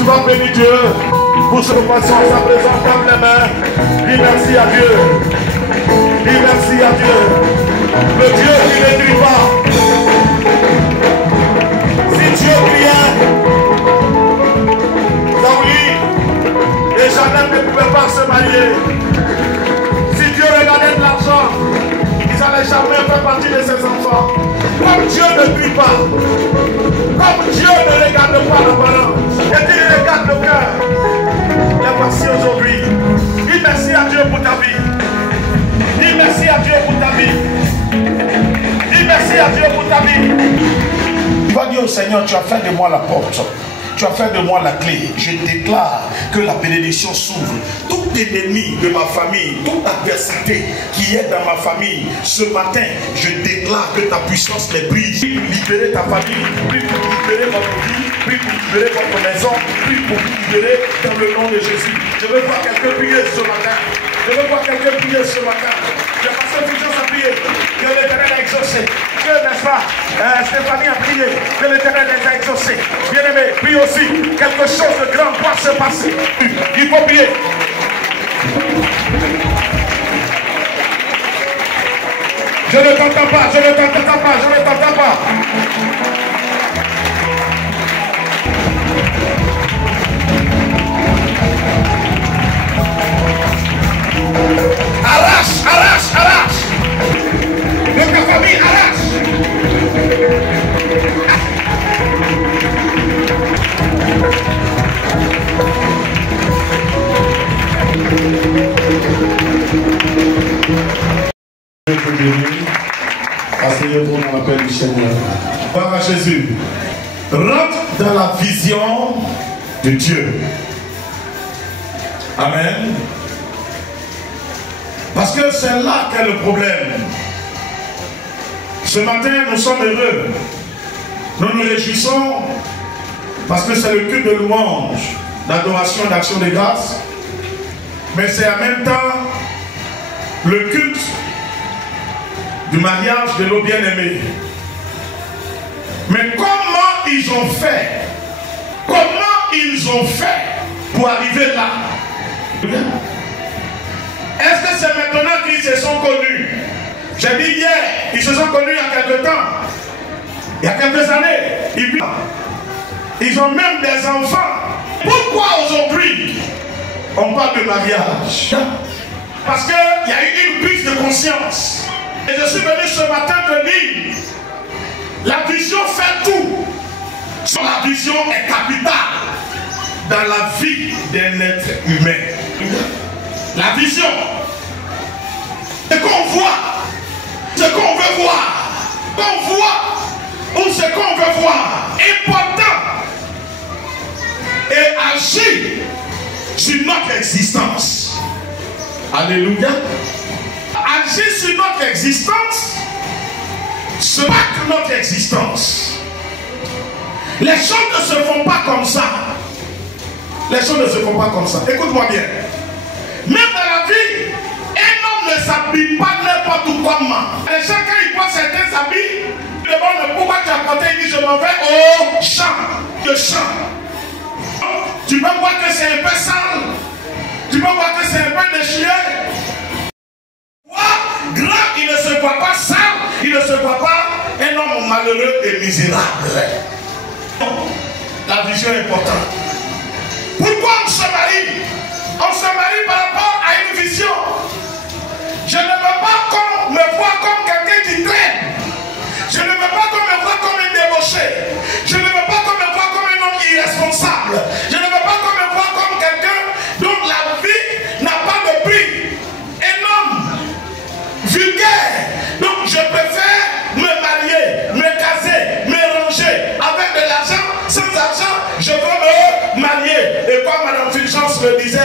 tu vas bénir Dieu pour ce poisson à sa présence dans les mains. Dis merci à Dieu. Dis merci à Dieu. Le Dieu qui ne crie pas. Si Dieu criait, Saouli et Chanel ne pouvaient pas se marier. Si Dieu regardait de l'argent, ils n'allaient jamais faire partie de ses enfants. Comme Dieu ne crie pas, comme Dieu ne regarde pas l'apparence, et qu'il regarde le cœur. Et voici aujourd'hui. Dis merci à Dieu pour ta vie. Dis merci à Dieu pour ta vie. Dis merci à Dieu pour ta vie. Tu vas dire au Seigneur, tu as fait de moi la porte. Tu as fait de moi la clé. Je déclare que la bénédiction s'ouvre. Tout ennemi de ma famille, toute adversité qui est dans ma famille, ce matin, je déclare que ta puissance les brise. Prie pour libérer ta famille, prie pour libérer votre vie, prie pour libérer votre maison, prie pour libérer dans le nom de Jésus. Je veux voir quelqu'un prier ce matin. Je veux voir quelqu'un prier ce matin. Je passe Fulgence à prier. Que l'Éternel a exaucé. Que, n'est-ce pas, Stéphanie a prié. Que l'Éternel les a exaucés. Bien-aimé, prie aussi. Quelque chose de grand doit se passer. Il faut prier. Je ne t'entends pas, je ne t'entends pas, je ne t'entends pas. Arrache, arrache, arrache. De ta famille, arrache. Asseyez-vous dans l'appel du Seigneur. Gloire à Jésus. Rentre dans la vision de Dieu. Amen. Parce que c'est là qu'est le problème. Ce matin, nous sommes heureux. Nous nous réjouissons parce que c'est le culte de louange, d'adoration, d'action de grâce. Mais c'est en même temps le culte du mariage de nos bien-aimés. Mais comment ils ont fait? Comment ils ont fait pour arriver là? Est-ce que c'est maintenant qu'ils se sont connus? J'ai dit hier, ils se sont connus il y a quelque temps. Il y a quelques années. Ils ont même des enfants. Pourquoi aujourd'hui on parle de mariage? Parce qu'il y a eu une prise de conscience. Et je suis venu ce matin te dire, la vision fait tout. La vision est capitale dans la vie d'un être humain. La vision, ce qu'on voit, ce qu'on veut voir, qu'on voit ou ce qu'on veut voir, important et agir sur notre existence. Alléluia. Agir sur notre existence, se battre notre existence. Les choses ne se font pas comme ça. Les choses ne se font pas comme ça. Écoute-moi bien. Même dans la vie, un homme ne s'habille pas n'importe comment. Et chacun il voit certains habits, il demande pourquoi tu as porté, il dit je m'en vais au champ. Le champ. Tu peux voir que c'est un peu sale. Tu peux voir que c'est un peu déchiré. Grand, il ne se voit pas sale, il ne se voit pas un homme malheureux et misérable. La vision est importante. Pourquoi on se marie? On se marie par rapport à une vision. Je ne veux pas qu'on me voit comme quelqu'un qui traîne. Je ne veux pas qu'on me voit comme un débauché. Je ne veux pas qu'on me voit comme un homme irresponsable. Je ne veux pas qu'on me voit comme quelqu'un dont la vie n'a pas de prix. Un homme vulgaire. Donc je préfère me marier, me caser, me ranger avec de l'argent. Sans argent, je veux me marier. Et comme Madame Fulgence me disait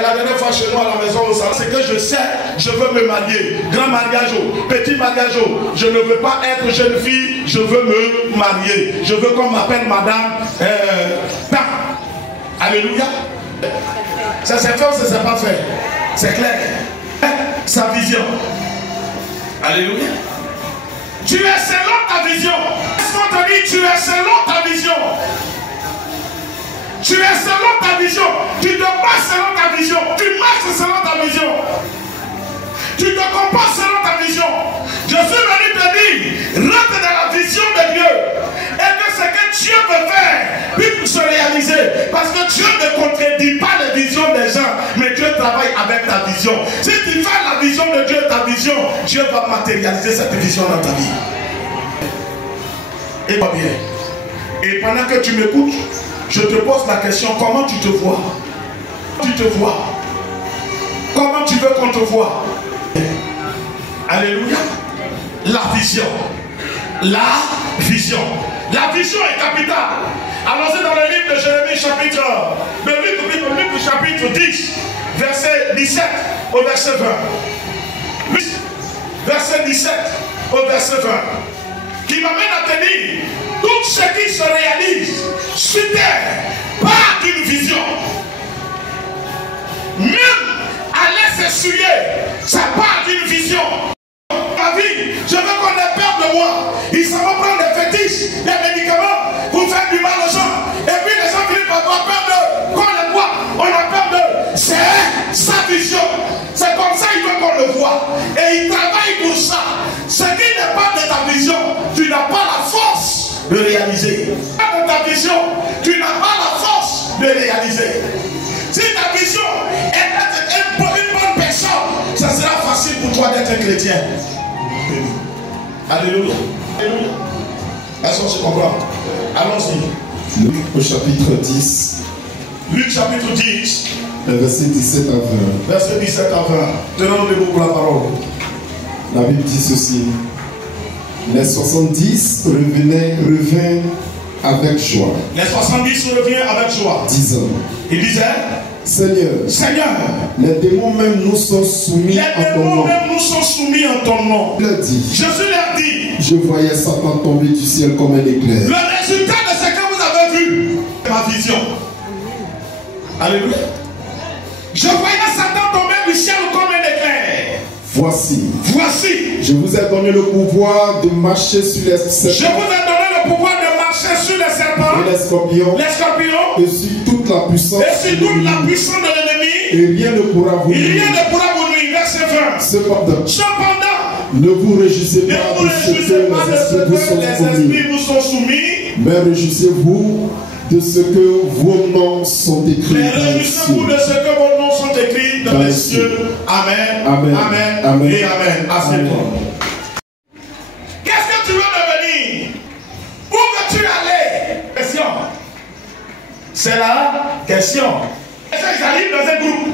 la dernière fois chez moi à la maison au salon, c'est que je sais, je veux me marier. Grand mariage, petit mariage. Je ne veux pas être jeune fille, je veux me marier. Je veux qu'on m'appelle Madame Alléluia. Ça c'est fait ou ça c'est pas fait? C'est clair. Sa vision. Alléluia. Tu es selon ta vision. Laisse-moi te dire, tu es selon ta vision. Tu es selon ta vision. Tu te passes selon ta vision. Tu marches selon ta vision. Tu te comportes selon ta vision. Je suis venu te dire, rentre dans la vision de Dieu. Et que ce que Dieu veut faire puisse se réaliser. Parce que Dieu ne contredit pas les visions des gens, mais Dieu travaille avec ta vision. Si tu fais la vision de Dieu, ta vision, Dieu va matérialiser cette vision dans ta vie. Et pas bien. Et pendant que tu m'écoutes, je te pose la question, comment tu te vois? Tu te vois? Comment tu veux qu'on te voie? Alléluia. La vision. La vision. La vision est capitale. Allons-y dans le livre de Jérémie chapitre, le livre chapitre 10, verset 17 au verset 20. Verset 17 au verset 20. Qui m'amène à te dire, tout ce qui se réalise sur terre part d'une vision. Même aller s'essuyer, ça part d'une vision. Ma vie, je veux qu'on ait peur de moi. Ils s'en vont prendre des fétiches, des médicaments pour faire du mal aux gens. Et puis les gens finissent par avoir peur d'eux. Quand on les voit, on a peur d'eux. C'est sa vision. C'est comme ça qu'il veut qu'on le voit. Et il travaille pour ça. Ce qui n'est pas de ta vision, tu n'as pas la force de réaliser. Dans ta vision, tu n'as pas la force de réaliser. Si ta vision est une bonne personne, ça sera facile pour toi d'être un chrétien. Alléluia. Alléluia. Est-ce qu'on se comprend? Allons-y. Luc au chapitre 10. Luc chapitre 10. Verset 17 à 20. Verset 17 à 20. Tenons debout pour la parole. La Bible dit ceci. Les 70 revinrent avec joie. Les 70 reviennent avec joie. Disant. Il disait, Seigneur, les démons même nous sont soumis en ton nom. Il a dit, Jésus leur dit, je voyais Satan tomber du ciel comme un éclair. Le résultat de ce que vous avez vu, c'est ma vision. Alléluia. Je voyais Satan tomber du ciel comme un éclair. Voici, je vous ai donné le pouvoir de marcher sur les serpents. Je vous ai donné le pouvoir de marcher sur les serpents et les scorpions, et sur toute la puissance de l'ennemi. Et rien ne pourra vous nuire. Verset 20. Cependant, ne vous réjouissez pas de ce que les esprits vous sont soumis, mais réjouissez-vous de ce que vos noms sont écrits dans les cieux. Amen. Amen. Amen. Amen. Et amen. Qu'est-ce que tu veux devenir? Où veux-tu aller? Question. C'est la question. Est-ce qu'ils arrivent dans un groupe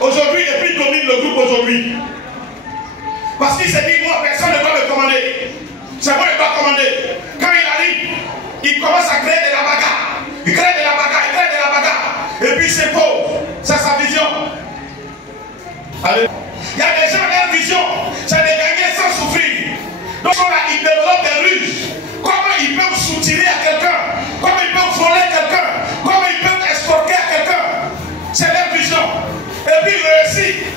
aujourd'hui et puis ils dominent le groupe aujourd'hui? Parce qu'il s'est dit, moi, personne ne doit me commander. C'est moi qui dois commander. Quand il arrive, il commence à créer de la bagarre. Il crée de la bagarre. Et puis c'est pauvre. C'est sa vision. Allez. Il y a des gens, leur vision, c'est de gagner sans souffrir. Donc là, ils développent des ruses. Comment ils peuvent soutirer à quelqu'un? Comment ils peuvent voler quelqu'un? Comment ils peuvent escroquer à quelqu'un? C'est leur vision. Et puis ils réussissent.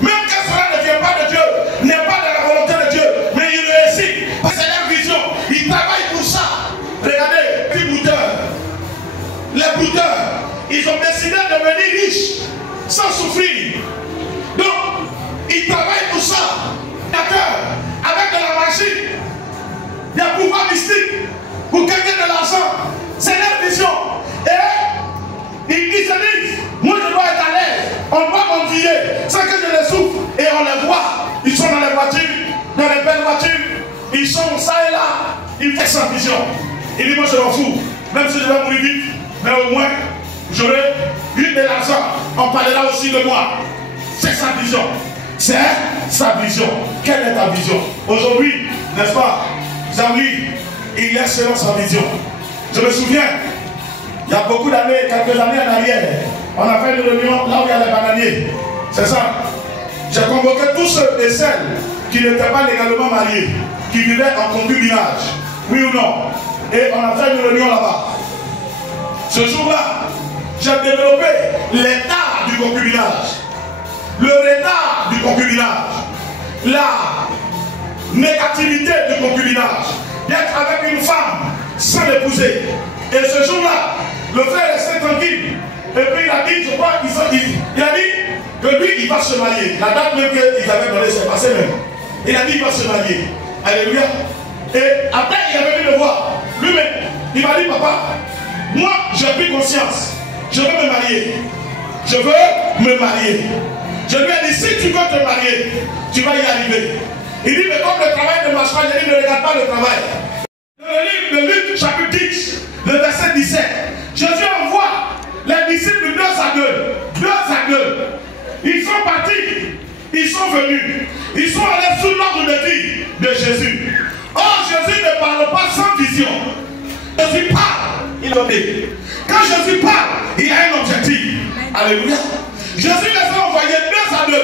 Même quand cela ne vient pas de Dieu, n'est pas de la volonté de Dieu, mais ils réussissent. Parce que c'est leur vision. Ils travaillent pour ça. Regardez, les brouteurs. Les brouteurs, ils ont décidé de devenir riches sans souffrir. Donc, ils travaillent pour ça. D'accord? Avec de la magie, il y a pouvoir mystique pour gagner de l'argent. C'est leur vision. Et ils se disent, moi je dois être à l'aise. On doit m'envier sans que je les souffre. Et on les voit. Ils sont dans les voitures, dans les belles voitures. Ils sont ça et là. Ils font sa vision. Il dit, moi je m'en fous. Même si je vais mourir vite, mais au moins, j'aurai eu de l'argent. On parlera aussi de moi. C'est sa vision. C'est sa vision. Quelle est ta vision? Aujourd'hui, n'est-ce pas? Jean-Louis, il est selon sa vision. Je me souviens, il y a beaucoup d'années, quelques années en arrière, on a fait une réunion là où il y a les bananiers. C'est ça. J'ai convoqué tous ceux et celles qui n'étaient pas légalement mariés, qui vivaient en concubinage. Oui ou non? Et on a fait une réunion là-bas. Ce jour-là, j'ai développé l'état du concubinage. Le retard du concubinage, la négativité du concubinage, d'être avec une femme sans l'épouser. Et ce jour-là, Le frère restait tranquille. Et puis il a dit, je crois, il a dit que lui, il va se marier. La date même qu'ils avaient donnée, c'est passé même. Il a dit, il va se marier. Alléluia. Et après, il avait venu le voir. Lui-même, il m'a dit, papa, moi, j'ai pris conscience. Je veux me marier. Je veux me marier. Je lui ai dit, si tu veux te marier, tu vas y arriver. Il dit, mais comme le travail ne marche pas, il dit, ne regarde pas le travail. Dans le livre de Luc, chapitre 10, le verset 17, Jésus envoie les disciples 2 à 2. Ils sont partis, ils sont venus, ils sont allés sous l'ordre de vie de Jésus. Or, Jésus ne parle pas sans vision. Jésus parle, il a dit. Quand Jésus parle, il y a un objectif. Alléluia. Jésus les a envoyés 2 à 2.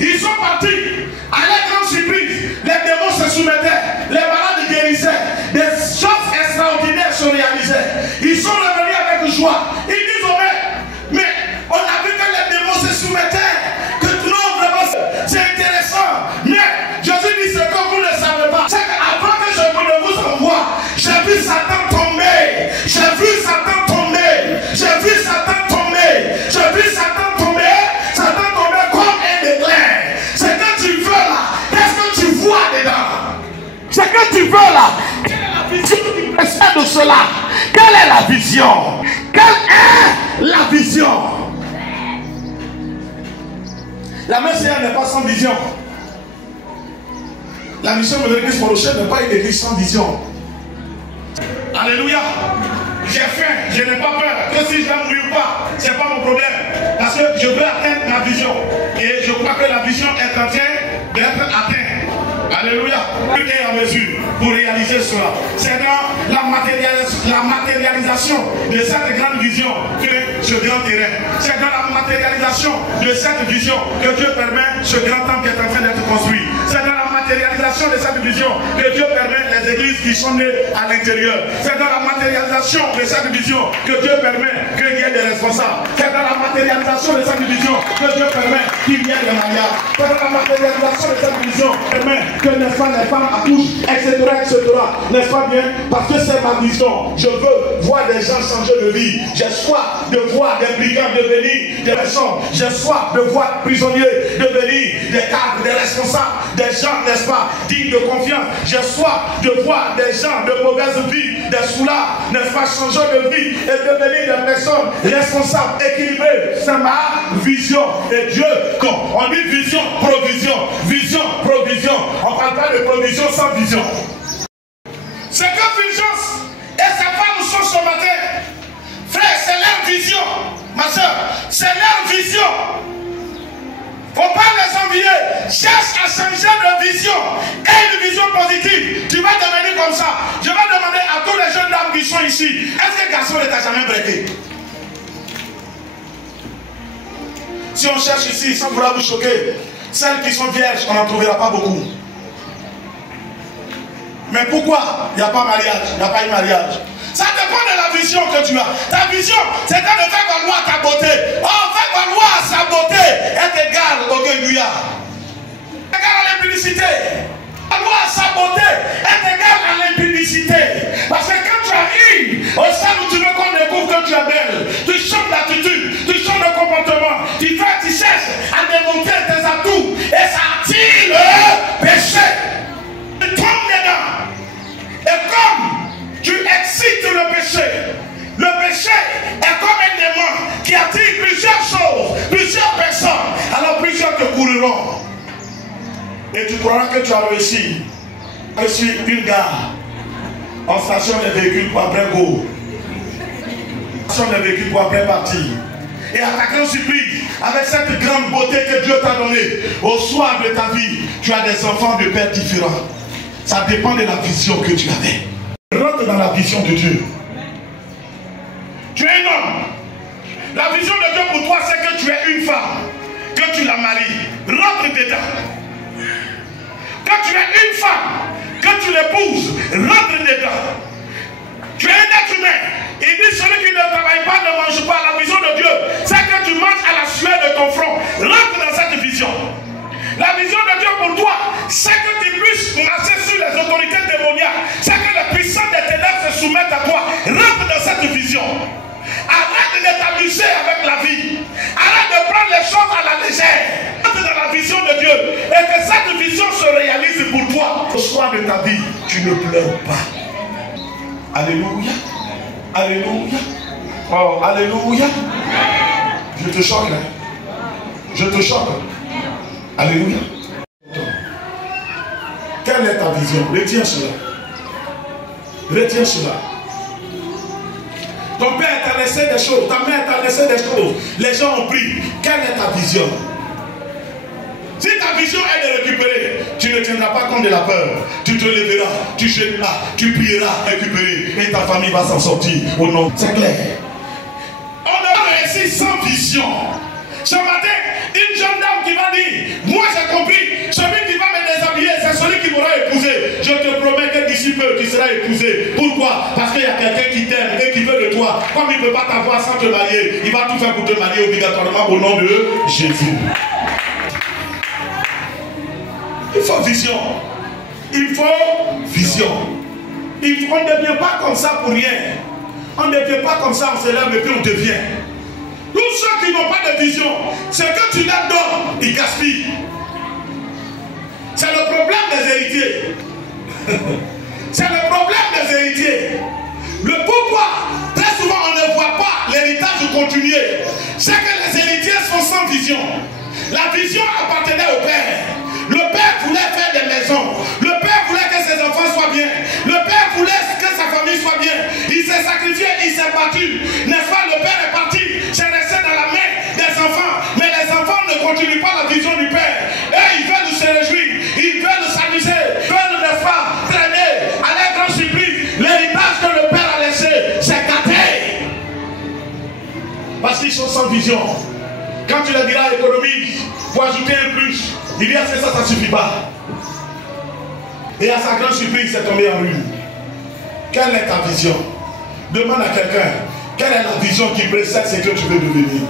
Ils sont partis. À la grande surprise, les démons se soumettaient, les malades guérissaient, des choses extraordinaires se réalisaient. Ils sont revenus avec joie. Ils disent au maître, mais on a vu que les démons se soumettaient, que non, vraiment, c'est intéressant. Mais Jésus dit ce que vous ne savez pas, c'est qu'avant que je ne vous envoie, j'ai vu Satan tomber. J'ai vu Satan tomber. J'ai vu Satan tomber. J'ai vu Satan tomber. Satan tomber comme un éclair. C'est que tu veux là. Qu'est-ce que tu vois dedans? C'est que tu veux là. Quelle est la vision qui précède de cela? Quelle est la vision? Quelle est la vision? La messe n'est pas sans vision. La mission de l'église Polochette n'est pas une église sans vision. Alléluia. J'ai faim, je n'ai pas peur. Que si je vais mourir ou pas, ce n'est pas mon problème. Parce que je veux atteindre ma vision. Et je crois que la vision est en train d'être atteinte. Alléluia. Tout est en mesure pour réaliser cela. C'est dans la matérialisation de cette grande vision que ce grand terrain. C'est dans la matérialisation de cette vision que Dieu permet ce grand temple qui est en train d'être construit. C'est dans la matérialisation de cette vision que Dieu permet les églises qui sont nées à l'intérieur. C'est dans la matérialisation de cette vision que Dieu permet qu'il y ait des responsables. C'est dans la matérialisation de cette vision que Dieu permet qu'il y ait des mariages. C'est dans la matérialisation de cette vision que permet que, n'est-ce pas, les femmes accouchent, etc., etc. N'est-ce pas bien? Parce que c'est ma vision. Je veux voir des gens changer de vie. J'ai soif de voir des brigands devenir des personnes. J'ai soif de voir des prisonniers devenir des cadres, des responsables, des gens, n'est-ce pas, dignes de confiance. J'ai soif de voir des gens de mauvaise vie, des soulards, n'est-ce pas, changer de vie et devenir des personnes responsables, équilibrées. C'est ma vision. Et Dieu, quand on dit vision, provision, vision, provision, on ne parle pas de provision sans vision. C'est que Fulgence et sa femme sont ce matin. Frère, c'est leur vision. Ma soeur, c'est leur vision. Faut pas les envier. Cherche à changer de vision. Et une vision positive. Tu vas devenir comme ça. Je vais demander à tous les jeunes dames qui sont ici. Est-ce que le garçon ne t'a jamais breaké? Si on cherche ici, sans vouloir vous choquer, celles qui sont vierges, on n'en trouvera pas beaucoup. Mais pourquoi il n'y a pas mariage, il n'y a pas eu mariage? Ça dépend de la vision que tu as. Ta vision, c'est de faire valoir ta beauté. Oh, faire valoir sa beauté est égale au guéguillard. Égale à l'impudicité. Valoir sa beauté est égale à l'impudicité. Parce que quand tu arrives au stade où tu veux qu'on découvre que tu es belle, tu changes d'attitude, tu changes de comportement, tu cherches à démontrer tes atouts et ça attire le péché. Tu tombes dedans. Et comme tu excites le péché est comme un démon qui attire plusieurs choses, plusieurs personnes. Alors plusieurs te courront. Et tu croiras que tu as réussi. Je suis une gare. On stationne les véhicules pour après go. On stationne les véhicules pour après partir. Et à ta grande surprise, avec cette grande beauté que Dieu t'a donnée, au soir de ta vie, tu as des enfants de pères différents. Ça dépend de la vision que tu avais. Rentre dans la vision de Dieu. Tu es un homme. La vision de Dieu pour toi, c'est que tu es une femme, que tu la maries. Rentre dedans. Que tu es une femme, que tu l'épouses, rentre dedans. Tu es un être humain. Il dit celui qui ne travaille pas ne mange pas. La vision de Dieu, c'est que tu manges à la sueur de ton front. Rentre dans cette vision. La vision de Dieu pour toi, c'est que tu puisses marcher sur les autorités démoniaques. C'est que les puissants des ténèbres se soumettent à toi. Rentre dans cette vision. légère. Quand tu es dans la vision de Dieu et que cette vision se réalise pour toi, au soir de ta vie, tu ne pleures pas. Alléluia. Alléluia. Oh, alléluia. Je te choque. Je te choque. Alléluia. Quelle est ta vision? Retiens cela. Retiens cela. Ton père t'a laissé des choses, ta mère t'a laissé des choses. Les gens ont pris. Quelle est ta vision? Si ta vision est de récupérer, tu ne tiendras pas compte de la peur. Tu te lèveras, tu jeteras, tu prieras, récupérer. Et ta famille va s'en sortir au nom. C'est clair. On ne va réussir sans vision. Ce matin, une jeune dame qui va dire, moi j'ai compris, celui qui va me déshabiller, c'est celui qui m'aura épousé. Je te promets que d'ici peu, tu seras épousé. Pourquoi? Parce qu'il y a quelqu'un qui t'aime et qui veut de toi. Comme il ne peut pas t'avoir sans te marier, il va tout faire pour te marier obligatoirement au nom de Jésus. Il faut vision. Il faut vision. On ne devient pas comme ça pour rien. On ne devient pas comme ça, on se lève et puis on devient. Tous ceux qui n'ont pas de vision, ce que tu leur donnes, ils gaspillent. C'est le problème des héritiers. C'est le problème des héritiers. Le pourquoi, très souvent on ne voit pas l'héritage continuer. C'est que les héritiers sont sans vision. La vision appartenait au père. Le père voulait faire des maisons. Le père voulait que ses enfants soient bien. Le père voulait que sa famille soit bien. Il s'est sacrifié, il s'est battu. N'est-ce pas? Le père est parti. C'est resté dans la main des enfants. Mais les enfants ne continuent pas la vision du père. Et ils veulent se réjouir. Ils veulent s'amuser. Ils veulent, n'est-ce pas, traîner à leur grand surprise. L'héritage que le père a laissé, c'est gâté. Parce qu'ils sont sans vision. Quand tu leur diras économie, pour ajouter un plus, il dit c'est ça, ça ne suffit pas. Et à sa grande surprise, c'est tombé en ruine. Quelle est ta vision? Demande à quelqu'un, quelle est la vision qui précède ce que tu veux devenir?